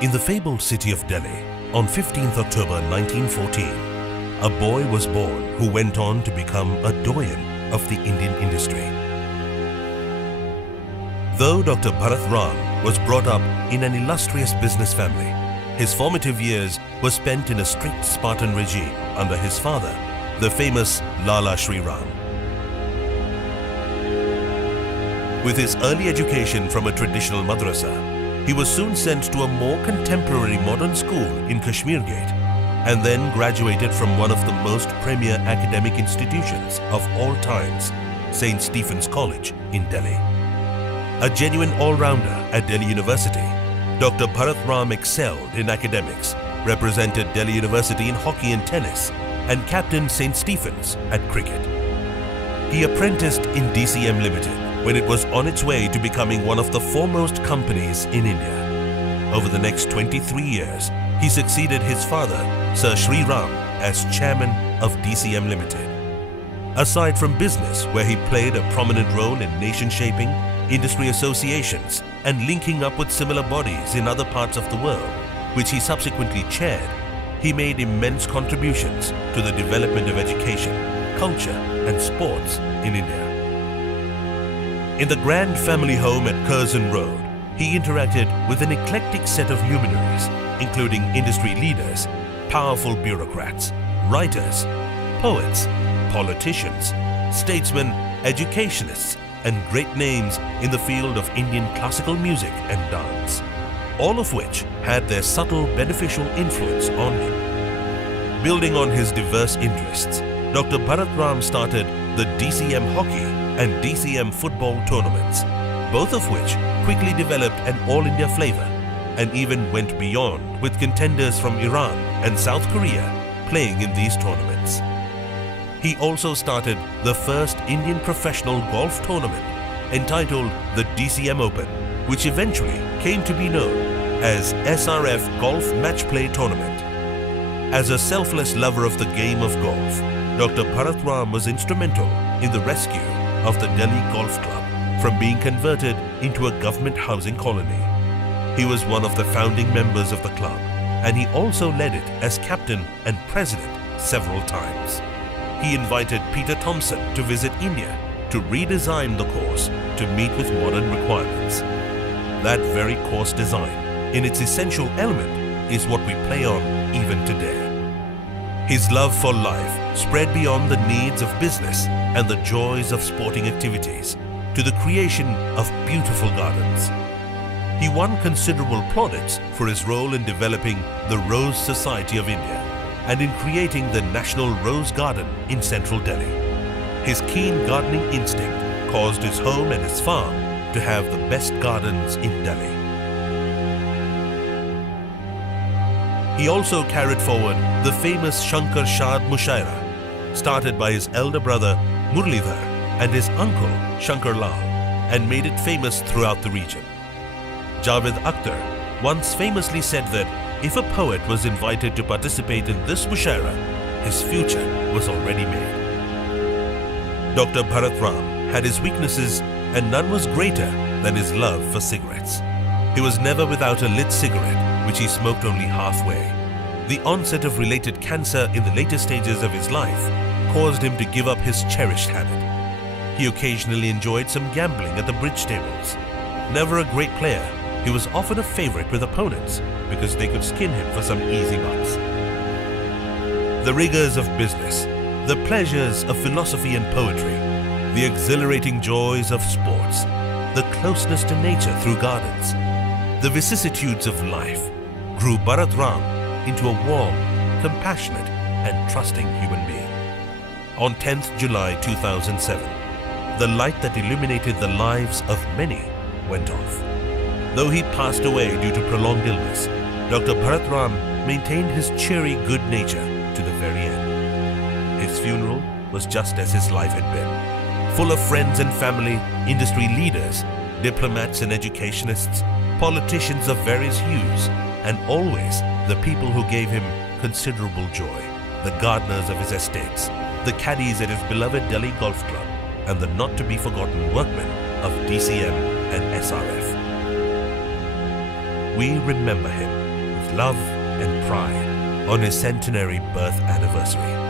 In the fabled city of Delhi, on 15th October 1914, a boy was born who went on to become a doyen of the Indian industry. Though Dr. Bharat Ram was brought up in an illustrious business family, his formative years were spent in a strict Spartan regime under his father, the famous Lala Shri Ram. With his early education from a traditional madrasa, he was soon sent to a more contemporary modern school in Kashmir Gate and then graduated from one of the most premier academic institutions of all times, St. Stephen's College in Delhi. A genuine all-rounder at Delhi University, Dr. Bharat Ram excelled in academics, represented Delhi University in hockey and tennis, and captained St. Stephen's at cricket. He apprenticed in DCM Limited when it was on its way to becoming one of the foremost companies in India. Over the next 23 years, he succeeded his father, Sir Shri Ram, as chairman of DCM Limited. Aside from business, where he played a prominent role in nation-shaping, industry associations, and linking up with similar bodies in other parts of the world, which he subsequently chaired, he made immense contributions to the development of education, culture, and sports in India. In the grand family home at Curzon Road, he interacted with an eclectic set of luminaries, including industry leaders, powerful bureaucrats, writers, poets, politicians, statesmen, educationists, and great names in the field of Indian classical music and dance, all of which had their subtle beneficial influence on him. Building on his diverse interests, Dr. Bharat Ram started the DCM hockey and DCM football tournaments, both of which quickly developed an all-India flavor and even went beyond, with contenders from Iran and South Korea playing in these tournaments. He also started the first Indian professional golf tournament entitled the DCM Open, which eventually came to be known as SRF Golf Match Play Tournament. As a selfless lover of the game of golf, Dr. Bharat Ram was instrumental in the rescue of the Delhi Golf Club from being converted into a government housing colony. He was one of the founding members of the club, and he also led it as captain and president several times. He invited Peter Thomson to visit India to redesign the course to meet with modern requirements. That very course design, in its essential element, is what we play on even today. His love for life spread beyond the needs of business and the joys of sporting activities to the creation of beautiful gardens. He won considerable plaudits for his role in developing the Rose Society of India and in creating the National Rose Garden in central Delhi. His keen gardening instinct caused his home and his farm to have the best gardens in Delhi. He also carried forward the famous Shankar Shad Mushaira, started by his elder brother Murlidhar and his uncle Shankar Lal, and made it famous throughout the region. Javed Akhtar once famously said that if a poet was invited to participate in this Mushaira, his future was already made. Dr. Bharat Ram had his weaknesses, and none was greater than his love for cigarettes. He was never without a lit cigarette, which he smoked only halfway. The onset of related cancer in the later stages of his life caused him to give up his cherished habit. He occasionally enjoyed some gambling at the bridge tables. Never a great player, he was often a favorite with opponents because they could skin him for some easy bucks. The rigors of business, the pleasures of philosophy and poetry, the exhilarating joys of sports, the closeness to nature through gardens, the vicissitudes of life grew Bharat Ram into a warm, compassionate and trusting human being. On 10th July 2007, the light that illuminated the lives of many went off. Though he passed away due to prolonged illness, Dr. Bharat Ram maintained his cheery good nature to the very end. His funeral was just as his life had been, full of friends and family, industry leaders, diplomats and educationists, politicians of various hues, and always the people who gave him considerable joy, the gardeners of his estates, the caddies at his beloved Delhi Golf Club, and the not-to-be-forgotten workmen of DCM and SRF. We remember him love and pride on his centenary birth anniversary.